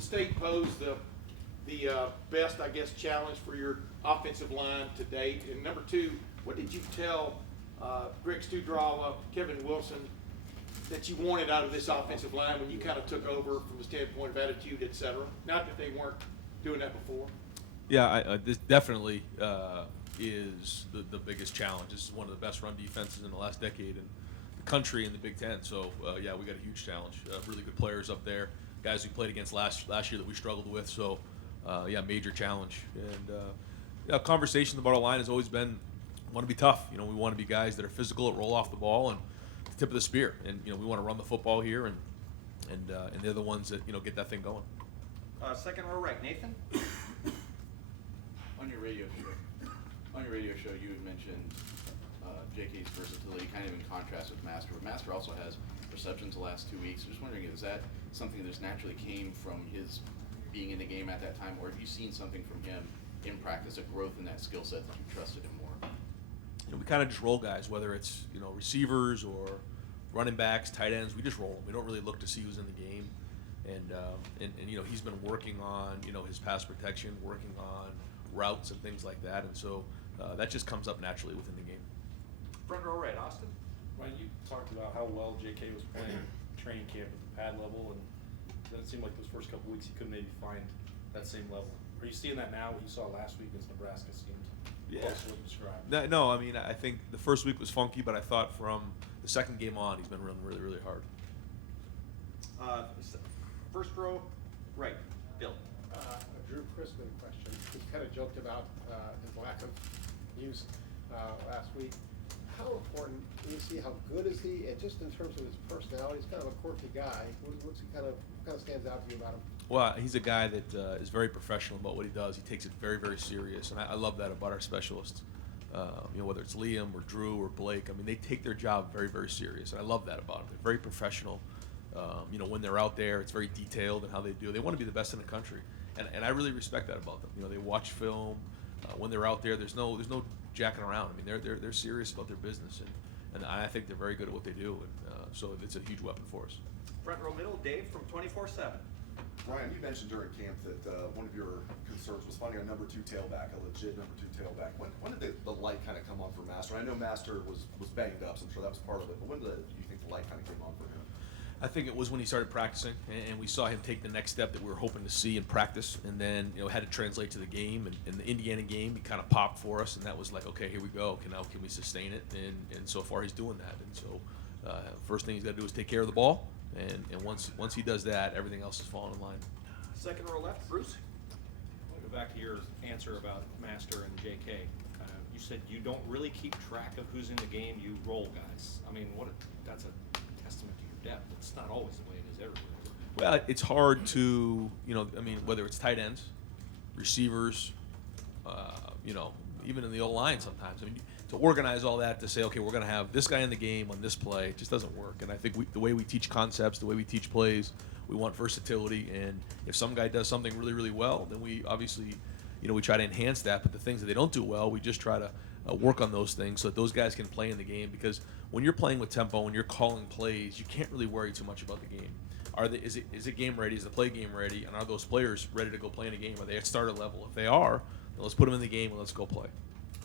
Michigan State posed the best, I guess, challenge for your offensive line to date? And number two, what did you tell Greg Studrawa, Kevin Wilson, that you wanted out of this offensive line when you kind of took over from the standpoint of attitude, et cetera? Not that they weren't doing that before. Yeah, this definitely is the biggest challenge. This is one of the best run defenses in the last decade in the country in the Big Ten. So, yeah, we got a huge challenge. Really good players up there, guys we played against last year that we struggled with. So, yeah, major challenge. And conversations about our line has always been, we want to be tough. We want to be guys that are physical, that roll off the ball, and the tip of the spear. And, we want to run the football here, and they're the ones that, get that thing going. Second row right, Nathan. On your radio show, you had mentioned JK's versatility, kind of in contrast with Master. But Master also has receptions the last 2 weeks. I'm just wondering, is that something that just naturally came from his being in the game at that time, or have you seen something from him in practice, a growth in that skill set that you trusted him more? We kind of just roll guys, whether it's receivers or running backs, tight ends. We just roll them. We don't really look to see who's in the game, and he's been working on his pass protection, working on routes and things like that, and so that just comes up naturally within the game. Front row right, Austin. Ryan, you talked about how well JK was playing training camp at the pad level, and it seemed like those first couple weeks he couldn't maybe find that same level. Are you seeing that now? What you saw last week against Nebraska seemed close to what you described. No, I mean, I think the first week was funky, but I thought from the second game on, he's been running really, really hard. First row right, Bill. A Drew Chrisman question. He kind of joked about his lack of use last week. How important do you see? How good is he? And just in terms of his personality, he's kind of a quirky guy. What's he kind of stands out to you about him? Well, he's a guy that is very professional about what he does. He takes it very, very serious, and I love that about our specialists. Whether it's Liam or Drew or Blake, I mean, they take their job very, very serious, and I love that about them. They're very professional. When they're out there, it's very detailed in how they do. They want to be the best in the country, and I really respect that about them. They watch film. When they're out there, there's no jacking around. I mean, they're serious about their business, and I think they're very good at what they do, and so it's a huge weapon for us. Front row middle, Dave from 24/7. Ryan, you mentioned during camp that one of your concerns was finding a number 2 tailback, a legit number 2 tailback. When did the light kind of come on for Master? I know Master was banged up, so I'm sure that was part of it. But when do you think the light kind of came on for him? I think it was when he started practicing, and we saw him take the next step that we were hoping to see in practice, and then had to translate to the game. And in the Indiana game, he kind of popped for us, and that was like, okay, here we go. Can we sustain it? And so far, he's doing that. And so, first thing he's got to do is take care of the ball, and once he does that, everything else is falling in line. Second row left, Bruce. I want to go back to your answer about Master and JK. You said you don't really keep track of who's in the game. You roll guys. I mean, that's a testament to your depth. It's not always the way it is everywhere. Well, it's hard to, whether it's tight ends, receivers, even in the O-line sometimes. I mean, to organize all that to say, okay, we're going to have this guy in the game on this play, it just doesn't work. And I think the way we teach concepts, the way we teach plays, we want versatility. And if some guy does something really, really well, then we obviously, we try to enhance that. But the things that they don't do well, we just try to work on those things so that those guys can play in the game. Because when you're playing with tempo, when you're calling plays, you can't really worry too much about the game. Is it game ready? Is the play game ready? And are those players ready to go play in a game? Are they at starter level? If they are, then let's put them in the game and let's go play.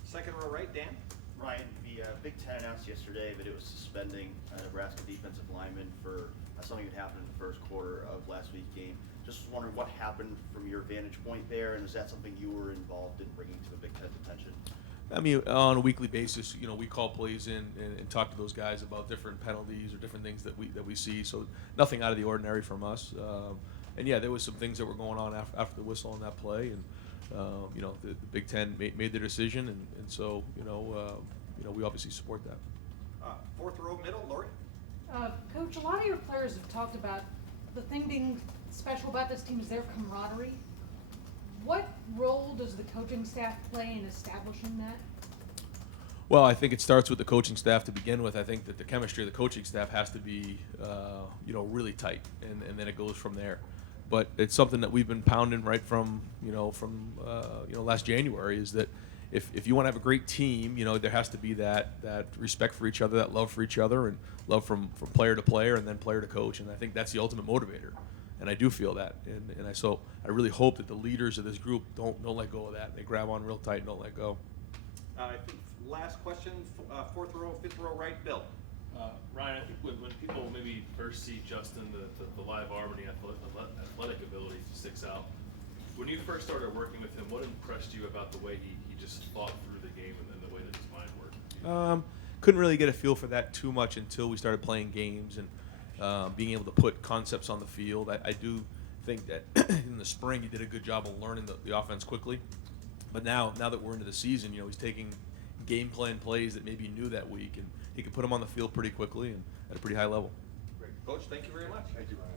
Second row right, Dan. Ryan, the Big Ten announced yesterday that it was suspending a Nebraska defensive lineman for something that happened in the first quarter of last week's game. Just wondering what happened from your vantage point there, and is that something you were involved in bringing to the Big Ten's attention? I mean, on a weekly basis, we call plays in and talk to those guys about different penalties or different things that we see. So nothing out of the ordinary from us. And yeah, there was some things that were going on after the whistle on that play, and the Big Ten made their decision, and so we obviously support that. Fourth row middle, Lori. Coach, a lot of your players have talked about the thing being special about this team is their camaraderie. What role does the coaching staff play in establishing that? Well, I think it starts with the coaching staff to begin with. I think that the chemistry of the coaching staff has to be, really tight, and then it goes from there. But it's something that we've been pounding right from last January, is that if you want to have a great team, there has to be that respect for each other, that love for each other, and love from player to player and then player to coach. And I think that's the ultimate motivator. And I do feel that, and I really hope that the leaders of this group don't let go of that. They grab on real tight and don't let go. I think last question, fourth row, fifth row right, Bill. Ryan, I think when people maybe first see Justin, the live arm and the athletic ability sticks out. When you first started working with him, what impressed you about the way he just thought through the game and the way that his mind worked? Couldn't really get a feel for that too much until we started playing games and being able to put concepts on the field. I do think that in the spring he did a good job of learning the offense quickly. But now that we're into the season, he's taking game plan plays that maybe he knew that week, and he can put them on the field pretty quickly and at a pretty high level. Great. Coach, thank you very much. Thank you, Ryan.